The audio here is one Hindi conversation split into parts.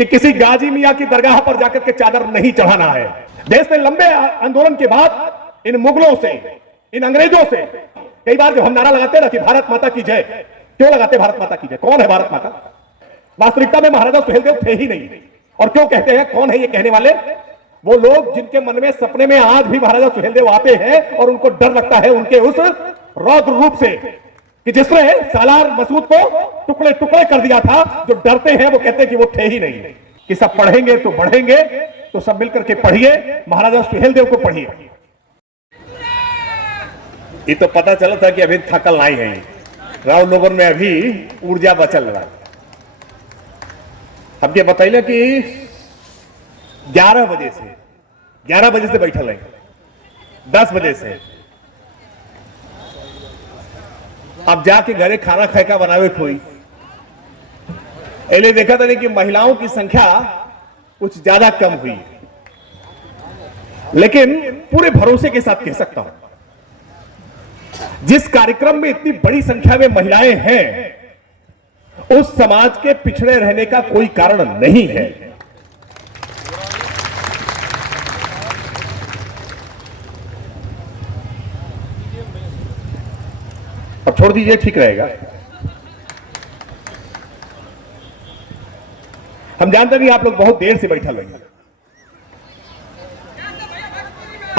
कि किसी गाजी मियां की दरगाह पर जाकर के चादर नहीं चढ़ाना है। देश ने लंबे आंदोलन के बाद इन मुगलों से, इन अंग्रेजों से, कई बार जब हम नारा लगाते ना कि भारत माता की जय, क्यों लगाते भारत माता की जय? कौन है भारत माता? वास्तविकता में महाराजा सुहेलदेव थे ही नहीं। और क्यों कहते हैं? कौन है ये कहने वाले? वो लोग जिनके मन में सपने में आज भी महाराजा सुहेलदेव आते हैं और उनको डर लगता है उनके उस रौद्र रूप से कि जिसने सालार मसूद को टुकड़े टुकड़े कर दिया था। जो डरते हैं वो कहते हैं कि वो थे ही नहीं। कि सब पढ़ेंगे तो बढ़ेंगे, तो सब मिलकर के पढ़िए, महाराजा सुहेलदेव को पढ़िए। ये तो पता चला था कि अभी थकल नहीं है, राव लोगों में अभी ऊर्जा बचल रहा। अब ये बताइए कि 11 बजे से बैठल है, 10 बजे से अब जाके घरे खाना खाएका बनावे कोई। एले देखा था नहीं कि महिलाओं की संख्या कुछ ज्यादा कम हुई, लेकिन पूरे भरोसे के साथ कह सकता हूं जिस कार्यक्रम में इतनी बड़ी संख्या में महिलाएं हैं, उस समाज के पिछड़े रहने का कोई कारण नहीं है। अब छोड़ दीजिए, ठीक रहेगा। हम जानते नहीं आप लोग बहुत देर से बैठा रहेंगे।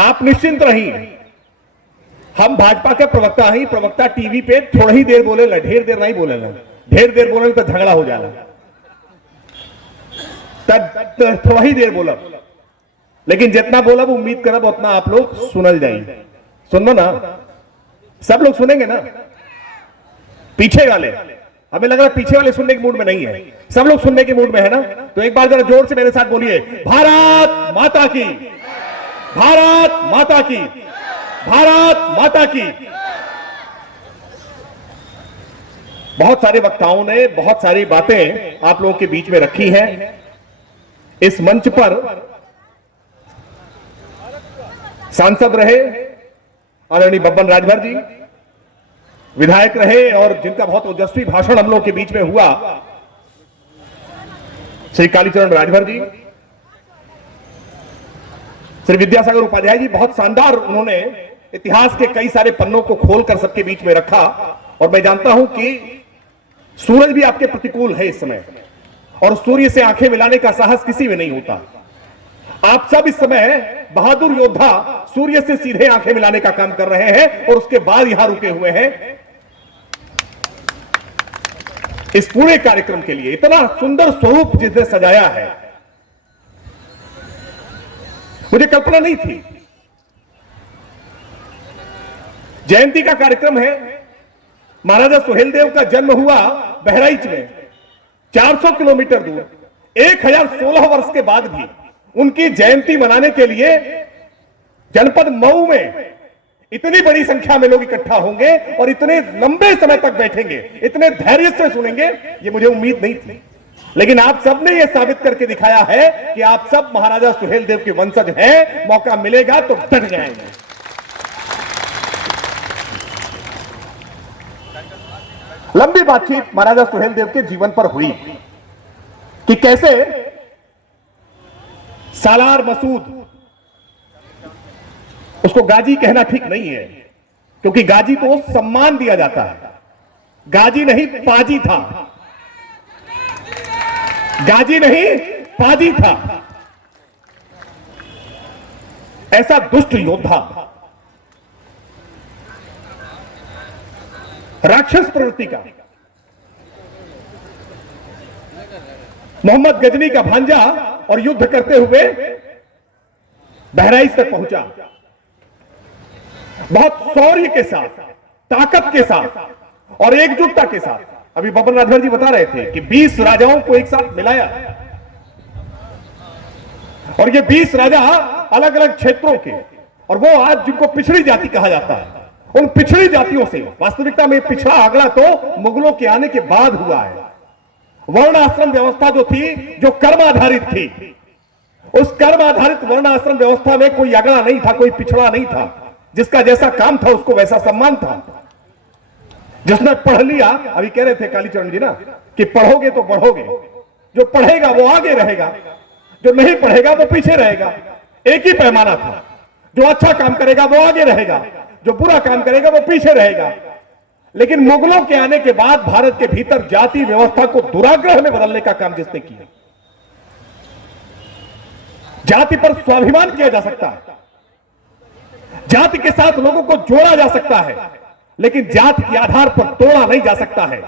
आप निश्चिंत रहिए, हम भाजपा के प्रवक्ता ही प्रवक्ता टीवी पे थोड़ा ही देर बोले, ढेर देर नहीं बोले। ढेर देर बोले तो झगड़ा हो जाना, तब थोड़ा ही देर बोला, लेकिन जितना बोला वो उम्मीद करब उतना आप लोग सुनल जाइए। सुनो ना, सब लोग सुनेंगे ना? पीछे वाले, हमें लग रहा है पीछे वाले सुनने के मूड में नहीं है, सब लोग सुनने के मूड में है ना? तो एक बार जरा जोर से मेरे साथ बोलिए, भारत माता की, भारत माता की, भारत माता की। बहुत सारे वक्ताओं ने बहुत सारी बातें आप लोगों के बीच में रखी हैं। इस मंच पर सांसद रहे आदरणीय बब्बन राजभर जी, विधायक रहे और जिनका बहुत ओजस्वी भाषण हम लोग के बीच में हुआ श्री कालीचरण राजभर जी, श्री विद्यासागर उपाध्याय जी। बहुत शानदार उन्होंने इतिहास के कई सारे पन्नों को खोलकर सबके बीच में रखा। और मैं जानता हूं कि सूरज भी आपके प्रतिकूल है इस समय, और सूर्य से आंखें मिलाने का साहस किसी में नहीं होता। आप सब इस समय बहादुर योद्धा सूर्य से सीधे आंखें मिलाने का काम कर रहे हैं और उसके बाद यहां रुके हुए हैं। इस पूरे कार्यक्रम के लिए इतना सुंदर स्वरूप जिसने सजाया है, मुझे कल्पना नहीं थी। जयंती का कार्यक्रम है, महाराजा सुहेलदेव का जन्म हुआ बहराइच में, 400 किलोमीटर दूर। 1016 वर्ष के बाद भी उनकी जयंती मनाने के लिए जनपद मऊ में इतनी बड़ी संख्या में लोग इकट्ठा होंगे और इतने लंबे समय तक बैठेंगे, इतने धैर्य से सुनेंगे, ये मुझे उम्मीद नहीं थी। लेकिन आप सब ने यह साबित करके दिखाया है कि आप सब महाराजा सुहेलदेव के वंशज हैं। मौका मिलेगा तो डट जाएंगे। लंबी बातचीत महाराजा सुहेलदेव के जीवन पर हुई कि कैसे सालार मसूद, उसको गाजी कहना ठीक नहीं है, क्योंकि गाजी तो सम्मान दिया जाता है, गाजी नहीं पाजी था, गाजी नहीं पाजी था। ऐसा दुष्ट योद्धा, राक्षस प्रवृत्ति का, मोहम्मद गजनी का भांजा, और युद्ध करते हुए बहराइच तक पहुंचा। बहुत शौर्य के साथ, ताकत के साथ और एकजुटता के साथ। अभी बब्बन राजभर जी बता रहे थे कि 20 राजाओं को एक साथ मिलाया, और ये 20 राजा अलग अलग क्षेत्रों के, और वो आज जिनको पिछड़ी जाति कहा जाता है, उन पिछड़ी जातियों से, वास्तविकता में पिछड़ा आंकड़ा तो मुगलों के आने के बाद हुआ है। वर्ण आश्रम व्यवस्था जो थी, जो कर्म आधारित थी, उस कर्म आधारित वर्ण आश्रम व्यवस्था में कोई अगड़ा नहीं था, कोई पिछड़ा नहीं था। जिसका जैसा काम था उसको वैसा सम्मान था। जिसने पढ़ लिया, अभी कह रहे थे कालीचरण जी ना कि पढ़ोगे तो बढ़ोगे, जो पढ़ेगा वो आगे रहेगा, जो नहीं पढ़ेगा वो पीछे रहेगा। एक ही पैमाना था, जो अच्छा काम करेगा वो आगे रहेगा, जो बुरा काम करेगा वो पीछे रहेगा। लेकिन मुगलों के आने के बाद भारत के भीतर जाति व्यवस्था को दुराग्रह में बदलने का काम जिसने किया, जाति पर स्वाभिमान किया जा सकता है, जाति के साथ लोगों को जोड़ा जा सकता है, लेकिन जाति के आधार पर तोड़ा नहीं जा सकता है,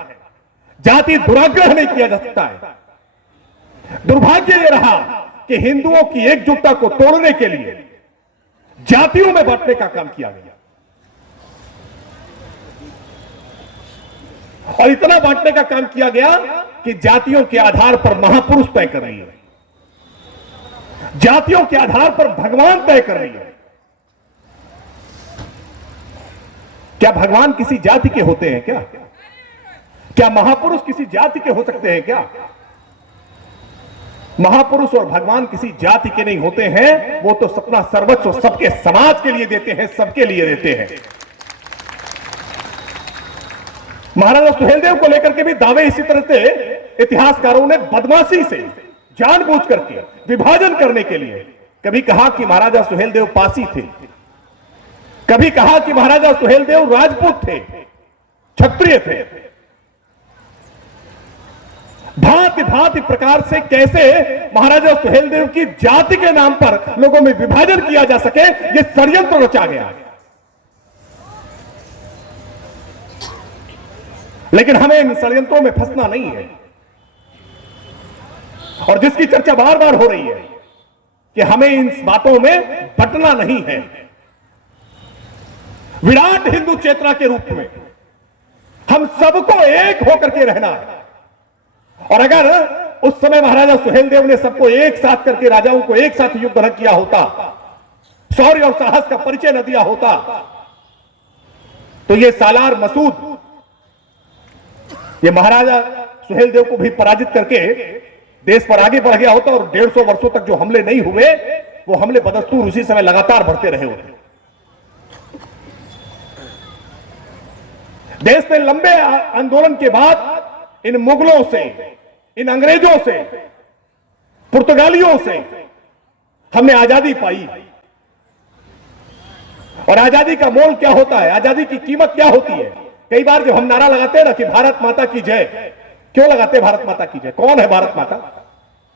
जाति दुराग्रह नहीं किया जा सकता है। दुर्भाग्य यह रहा कि हिंदुओं की एकजुटता को तोड़ने के लिए जातियों में बांटने का काम किया गया, और इतना बांटने का काम किया गया कि जातियों के आधार पर महापुरुष तय कर रही है, जातियों के आधार पर भगवान तय कर रही है। क्या भगवान किसी जाति के होते हैं क्या? क्या महापुरुष किसी जाति के हो सकते हैं क्या? महापुरुष और भगवान किसी जाति के नहीं होते हैं, वो तो अपना सर्वस्व सबके समाज के लिए देते हैं, सबके लिए देते हैं। महाराजा सुहेलदेव को लेकर के भी दावे इसी तरह से इतिहासकारों ने बदमाशी से जानबूझ करके विभाजन करने के लिए कभी कहा कि महाराजा सुहेलदेव पासी थे, कभी कहा कि महाराजा सुहेलदेव राजपूत थे, क्षत्रिय थे। भांति भांति प्रकार से कैसे महाराजा सुहेलदेव की जाति के नाम पर लोगों में विभाजन किया जा सके, यह षड्यंत्र रचा गया। लेकिन हमें इन षड्यंत्रों में फंसना नहीं है, और जिसकी चर्चा बार बार हो रही है कि हमें इन बातों में बंटना नहीं है। विराट हिंदू चेतना के रूप में हम सबको एक होकर के रहना है। और अगर उस समय महाराजा सुहेलदेव ने सबको एक साथ करके, राजाओं को एक साथ युद्ध न किया होता, शौर्य और साहस का परिचय न दिया होता, तो ये सालार मसूद ये महाराजा सुहेलदेव को भी पराजित करके देश पर आगे बढ़ गया होता, और 150 वर्षों तक जो हमले नहीं हुए वो हमले बदस्तूर उसी समय लगातार बढ़ते रहे होते। देश ने लंबे आंदोलन के बाद इन मुगलों से, इन अंग्रेजों से, पुर्तगालियों से हमने आजादी पाई। और आजादी का मोल क्या होता है, आजादी की कीमत क्या होती है? कई बार जब हम नारा लगाते हैं ना कि भारत माता की जय, क्यों लगाते हैं भारत माता की जय? कौन है भारत माता?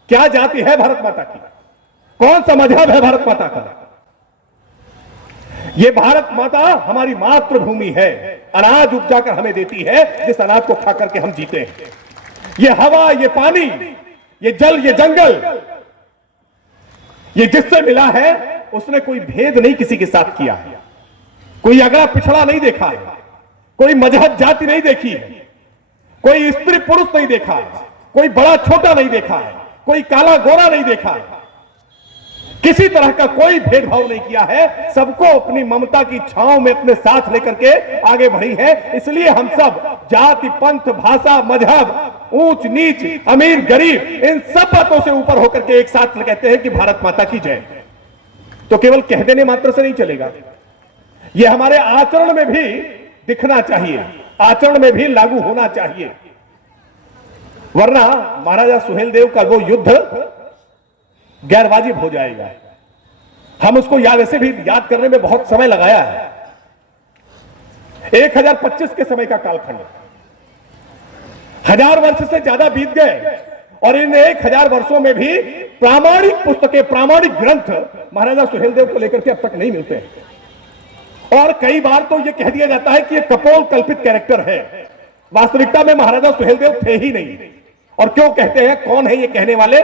क्या जाति है भारत माता की? कौन सा मजहब है भारत माता का? यह भारत माता हमारी मातृभूमि है, अनाज उपजाकर हमें देती है, जिस अनाज को खाकर के हम जीते हैं। ये हवा, ये पानी, ये जल, ये जंगल, ये जिससे मिला है उसने कोई भेद नहीं किसी के साथ किया है, कोई अगड़ा पिछड़ा नहीं देखा है, कोई मजहब जाति नहीं देखी है, कोई स्त्री पुरुष नहीं देखा है, कोई बड़ा छोटा नहीं देखा है, कोई काला गोरा नहीं देखा है, किसी तरह का कोई भेदभाव नहीं किया है। सबको अपनी ममता की छांव में अपने साथ लेकर के आगे बढ़ी है। इसलिए हम सब जाति, पंथ, भाषा, मजहब, ऊंच नीच, अमीर गरीब, इन सब बातों से ऊपर होकर के एक साथ कहते हैं कि भारत माता की जय। तो केवल कह देने मात्र से नहीं चलेगा, यह हमारे आचरण में भी दिखना चाहिए, आचरण में भी लागू होना चाहिए, वरना महाराजा सुहेलदेव का वो युद्ध गैर वाजिब हो जाएगा। हम उसको वैसे भी याद करने में बहुत समय लगाया है। 1025 के समय का कालखंड, 1000 वर्ष से ज्यादा बीत गए, और इन 1000 वर्षों में भी प्रामाणिक पुस्तकें, प्रामाणिक ग्रंथ महाराजा सुहेलदेव को लेकर के अब तक नहीं मिलते हैं। और कई बार तो यह कह दिया जाता है कि यह कपोल कल्पित कैरेक्टर है, वास्तविकता में महाराजा सुहेलदेव थे ही नहीं। और क्यों कहते हैं, कौन है ये कहने वाले?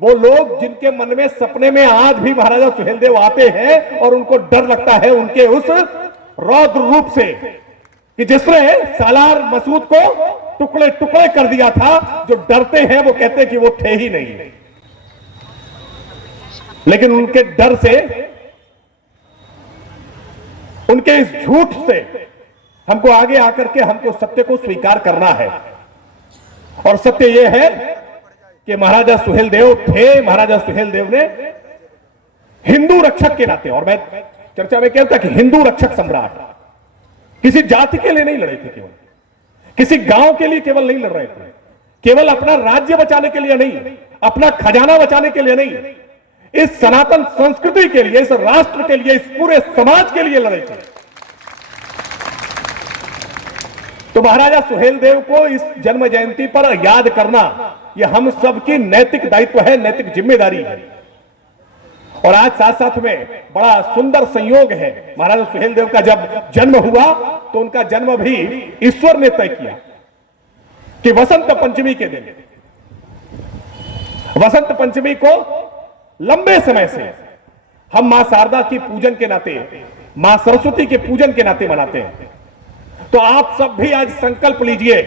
वो लोग जिनके मन में सपने में आज भी महाराजा सुहेलदेव आते हैं और उनको डर लगता है उनके उस रौद्र रूप से कि जिसने सालार मसूद को टुकड़े टुकड़े कर दिया था। जो डरते हैं वो कहते हैं कि वो थे ही नहीं, लेकिन उनके डर से, उनके इस झूठ से हमको आगे आकर के हमको सत्य को स्वीकार करना है। और सत्य यह है कि महाराजा सुहेलदेव थे, महाराजा सुहेलदेव ने हिंदू रक्षक के नाते, और मैं चर्चा में कहता कि हिंदू रक्षक सम्राट, किसी जाति के लिए नहीं लड़े थे, केवल किसी गांव के लिए केवल नहीं लड़ रहे थे, केवल अपना राज्य बचाने के लिए नहीं, अपना खजाना बचाने के लिए नहीं, इस सनातन संस्कृति के लिए, इस राष्ट्र के लिए, इस पूरे समाज के लिए लड़े थे। तो महाराजा सुहेलदेव को इस जन्म जयंती पर याद करना यह हम सबकी नैतिक दायित्व है, नैतिक जिम्मेदारी है। और आज साथ साथ में बड़ा सुंदर संयोग है, महाराजा सुहेलदेव का जब जन्म हुआ तो उनका जन्म भी ईश्वर ने तय किया कि वसंत पंचमी के दिन, वसंत पंचमी को लंबे समय से हम मां शारदा की पूजन के नाते, मां सरस्वती के पूजन के नाते मनाते हैं। तो आप सब भी आज संकल्प लीजिए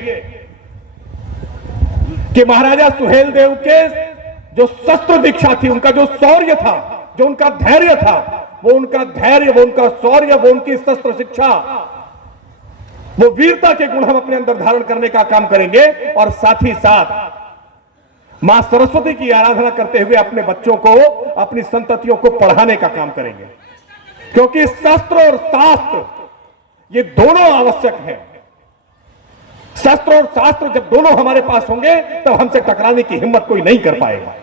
कि महाराजा सुहेलदेव के जो शस्त्र दीक्षा थी, उनका जो शौर्य था, जो उनका धैर्य था, वो उनका धैर्य, वो उनका शौर्य, वो उनकी शस्त्र शिक्षा, वो वीरता के गुण हम अपने अंदर धारण करने का काम करेंगे। और साथ ही साथ मां सरस्वती की आराधना करते हुए अपने बच्चों को, अपनी संततियों को पढ़ाने का काम करेंगे, क्योंकि शस्त्र और शास्त्र ये दोनों आवश्यक हैं। शस्त्र और शास्त्र जब दोनों हमारे पास होंगे तब हमसे टकराने की हिम्मत कोई नहीं कर पाएगा।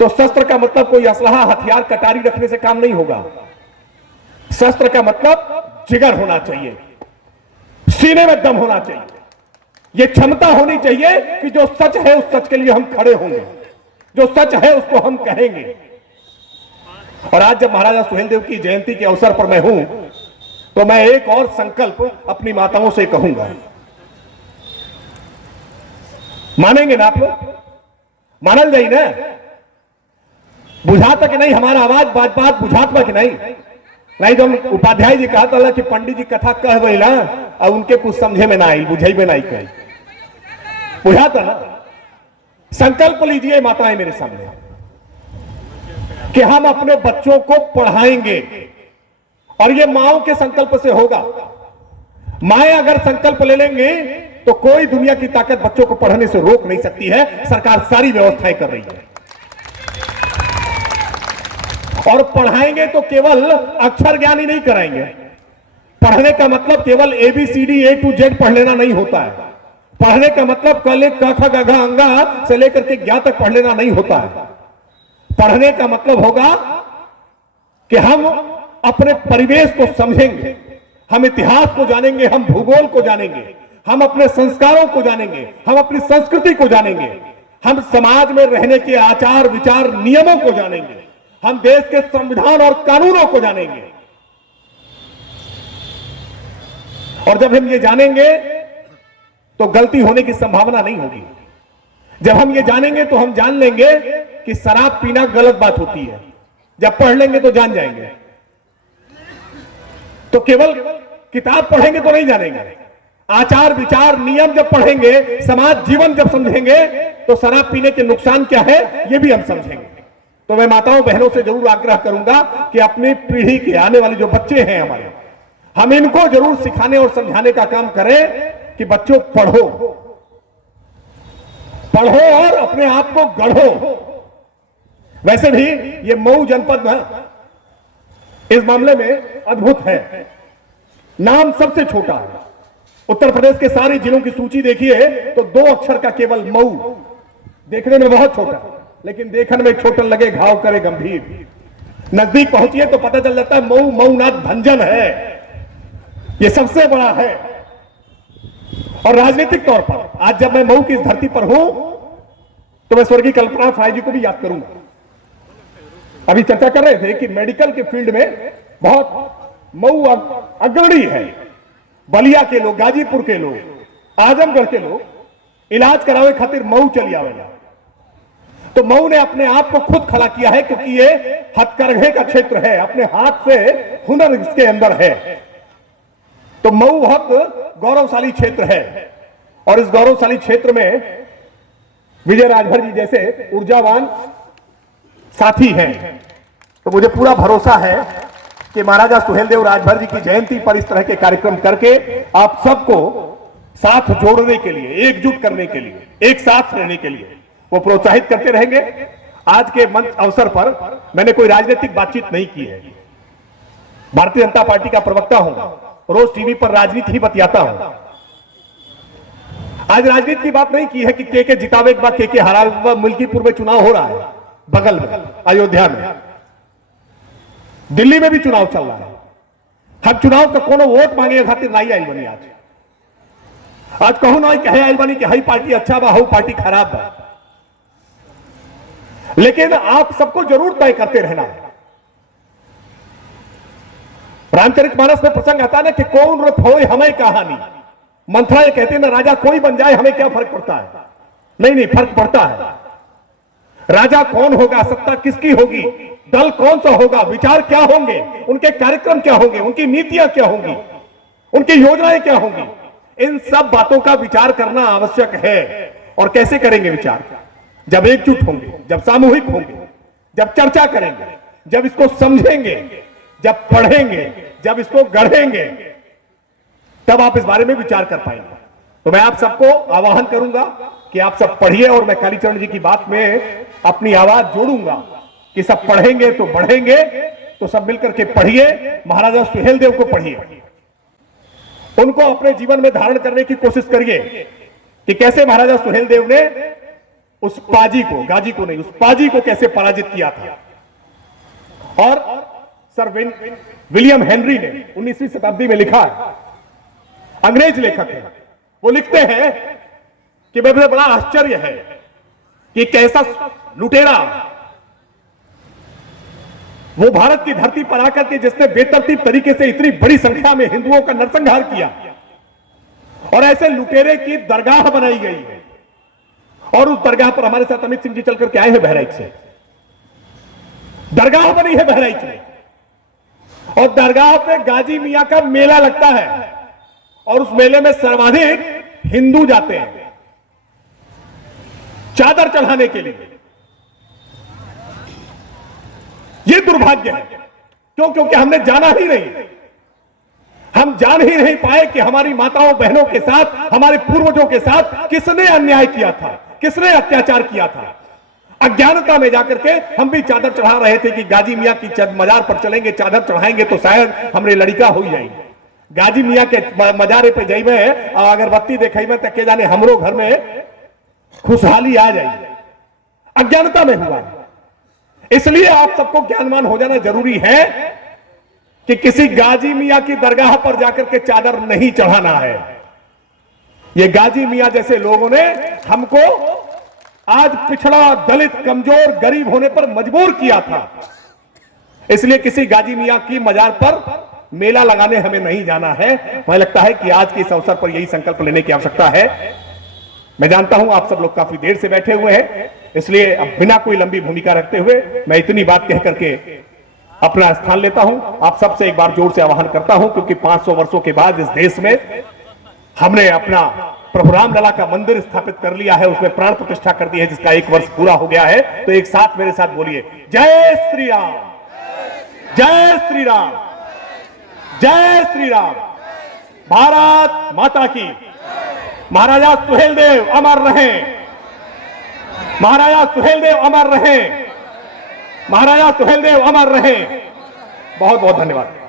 तो शस्त्र का मतलब कोई असलहा, हथियार, कटारी रखने से काम नहीं होगा। शस्त्र का मतलब जिगर होना चाहिए, सीने में दम होना चाहिए, यह क्षमता होनी चाहिए कि जो सच है उस सच के लिए हम खड़े होंगे, जो सच है उसको हम कहेंगे। और आज जब महाराजा सुहेलदेव की जयंती के अवसर पर मैं हूं तो मैं एक और संकल्प अपनी माताओं से कहूंगा। मानेंगे ना आप लोग? मानल जाई ना? बुझाता कि नहीं हमारा आवाज, बात बात बुझाता कि नहीं? नहीं तो उपाध्याय जी कहा था कि पंडित जी कथा कह गई ना और उनके कुछ समझे में ना आई, बुझाई में नहीं कही, बुझाता ना? संकल्प लीजिए माताएं मेरे सामने कि हम अपने बच्चों को पढ़ाएंगे, और ये माओं के संकल्प से होगा। माएं अगर संकल्प ले लेंगे तो कोई दुनिया की ताकत बच्चों को पढ़ने से रोक नहीं सकती है। सरकार सारी व्यवस्थाएं कर रही है। और पढ़ाएंगे तो केवल अक्षर ज्ञान ही नहीं कराएंगे। पढ़ने का मतलब केवल ABCD A to Z पढ़ लेना नहीं होता है। पढ़ने का मतलब कले क ख ग घ अंगा से लेकर के ज्ञा तक पढ़ लेना नहीं होता है। पढ़ने का मतलब होगा कि हम अपने परिवेश को समझेंगे, हम इतिहास को जानेंगे, हम भूगोल को जानेंगे, हम अपने संस्कारों को जानेंगे, हम अपनी संस्कृति को जानेंगे, हम समाज में रहने के आचार विचार नियमों को जानेंगे, हम देश के संविधान और कानूनों को जानेंगे। और जब हम ये जानेंगे तो गलती होने की संभावना नहीं होगी। जब हम ये जानेंगे तो हम जान लेंगे कि शराब पीना गलत बात होती है। जब पढ़ लेंगे तो जान जाएंगे। तो केवल किताब पढ़ेंगे तो नहीं जानेंगे। आचार विचार नियम जब पढ़ेंगे, समाज जीवन जब समझेंगे तो शराब पीने के नुकसान क्या है ये भी हम समझेंगे। तो मैं माताओं बहनों से जरूर आग्रह करूंगा कि अपनी पीढ़ी के आने वाले जो बच्चे हैं हमारे, हम इनको जरूर सिखाने और समझाने का काम करें कि बच्चों पढ़ो, पढ़ो और अपने आप को गढ़ो। वैसे भी ये मऊ जनपद में इस मामले में अद्भुत है। नाम सबसे छोटा है। उत्तर प्रदेश के सारे जिलों की सूची देखिए तो 2 अक्षर का केवल मऊ। देखने में बहुत छोटा, लेकिन देखने में छोटा लगे घाव करे गंभीर। नजदीक पहुंचिए तो पता चल जाता है मऊ मऊनाथ भंजन है, ये सबसे बड़ा है। और राजनीतिक तौर पर आज जब मैं मऊ की इस धरती पर हूं तो मैं स्वर्गीय कल्पना फ्राई जी को भी याद करूंगा। अभी चर्चा कर रहे थे कि मेडिकल के फील्ड में बहुत मऊ अग्रणी है। बलिया के लोग, गाजीपुर के लोग, आजमगढ़ के लोग इलाज करावे खातिर मऊ चली आवेला। तो मऊ ने अपने आप को खुद खड़ा किया है क्योंकि ये हथकरघे का क्षेत्र है, अपने हाथ से हुनर इसके अंदर है। तो मऊ बहुत गौरवशाली क्षेत्र है और इस गौरवशाली क्षेत्र में विजय राजभर जी जैसे ऊर्जावान साथी हैं। तो मुझे पूरा भरोसा है कि महाराजा सुहेलदेव राजभर जी की जयंती पर इस तरह के कार्यक्रम करके आप सबको साथ जोड़ने के लिए, एकजुट करने के लिए, एक साथ रहने के लिए वो प्रोत्साहित करते रहेंगे। आज के मंच अवसर पर मैंने कोई राजनीतिक बातचीत नहीं की है। भारतीय जनता पार्टी का प्रवक्ता हूं, रोज टीवी पर राजनीति ही बतियाता हूं। आज राजनीति की बात नहीं की है कि के जितावे के बाद के हरा। मिल्कीपुर में चुनाव हो रहा है, बगल में अयोध्या में, दिल्ली में भी चुनाव चल रहा है। हम चुनाव का कोनो वोट मांगे खातिर नहीं आई बनी। आज कहूं ना कहे आई बनी कि हई पार्टी अच्छा बा, हऊ पार्टी खराब बा, लेकिन आप सबको जरूर तय करते रहना है। रामचरितमानस में प्रसंग आता है ना कि कौन रथ होए हमें कहानी। मंथरा ये कहते हैं ना, राजा कोई बन जाए हमें क्या फर्क पड़ता है। नहीं नहीं, फर्क पड़ता है। राजा कौन होगा, सत्ता किसकी होगी, दल कौन सा होगा, विचार क्या होंगे, उनके कार्यक्रम क्या होंगे, उनकी नीतियां क्या होंगी, उनकी योजनाएं क्या होंगी, इन सब बातों का विचार करना आवश्यक है। और कैसे करेंगे विचार? जब एकजुट होंगे, जब सामूहिक होंगे, जब चर्चा करेंगे, जब इसको समझेंगे, जब पढ़ेंगे, जब इसको गढ़ेंगे, तब आप इस बारे में विचार कर पाएंगे। तो मैं आप सबको आह्वान करूंगा कि आप सब पढ़िए, और मैं कालीचरण जी की बात में अपनी आवाज जोड़ूंगा कि सब पढ़ेंगे तो बढ़ेंगे। तो सब मिलकर के पढ़िए, महाराजा सुहेलदेव को पढ़िए, उनको अपने जीवन में धारण करने की कोशिश करिए कि कैसे महाराजा सुहेलदेव ने उस पाजी को, गाजी को नहीं, उस पाजी को कैसे पराजित किया था। और सर विलियम हेनरी ने 19वीं शताब्दी में लिखा है, अंग्रेज लेखक है, वो लिखते हैं कि मुझे बड़ा आश्चर्य है कि कैसा लुटेरा वो भारत की धरती पर आकर के जिसने बेतरतीब तरीके से इतनी बड़ी संख्या में हिंदुओं का नरसंहार किया, और ऐसे लुटेरे की दरगाह बनाई गई है। और उस दरगाह पर हमारे साथ अमित सिंह जी चल करके आए हैं बहराइच से, दरगाह बनी है बहराइच में, और दरगाह पे गाजी मियां का मेला लगता है, और उस मेले में सर्वाधिक हिंदू जाते हैं चादर चढ़ाने के लिए। यह दुर्भाग्य है। क्यों? क्योंकि हमने जाना ही नहीं, हम जान ही नहीं पाए कि हमारी माताओं बहनों के साथ, हमारे पूर्वजों के साथ किसने अन्याय किया था, किसने अत्याचार किया था। अज्ञानता में जाकर के हम भी चादर चढ़ा रहे थे कि गाजी मियां की मजार पर चलेंगे, चादर चढ़ाएंगे तो शायद हमरे लड़का हो जाएंगे। गाजी मियां के मजारे पे जाइबे और अगरबत्ती देखेबे तो के जाने हमरो घर में खुशहाली आ जाएगी। अज्ञानता में हुआ। इसलिए आप सबको ज्ञानवान हो जाना जरूरी है कि किसी गाजी मियां की दरगाह पर जाकर के चादर नहीं चढ़ाना है। ये गाजी मियां जैसे लोगों ने हमको आज पिछड़ा, दलित, कमजोर, गरीब होने पर मजबूर किया था। इसलिए किसी गाजी मियां की मजार पर मेला लगाने हमें नहीं जाना है। मुझे लगता है कि आज के इस अवसर पर यही संकल्प लेने की आवश्यकता है। मैं जानता हूं आप सब लोग काफी देर से बैठे हुए हैं, इसलिए अब बिना कोई लंबी भूमिका रखते हुए मैं इतनी बात कह करके अपना स्थान लेता हूं। आप सबसे एक बार जोर से आह्वान करता हूं, क्योंकि 500 वर्षों के बाद इस देश में हमने अपना प्रभु रामलला का मंदिर स्थापित कर लिया है, उसमें प्राण प्रतिष्ठा कर दी है, जिसका 1 वर्ष पूरा हो गया है। तो एक साथ मेरे साथ बोलिए, जय श्री राम, जय श्री राम, जय श्री राम। भारत माता की। महाराजा सुहेलदेव अमर रहें, महाराजा सुहेलदेव अमर रहें, महाराजा सुहेलदेव अमर रहें। बहुत बहुत धन्यवाद।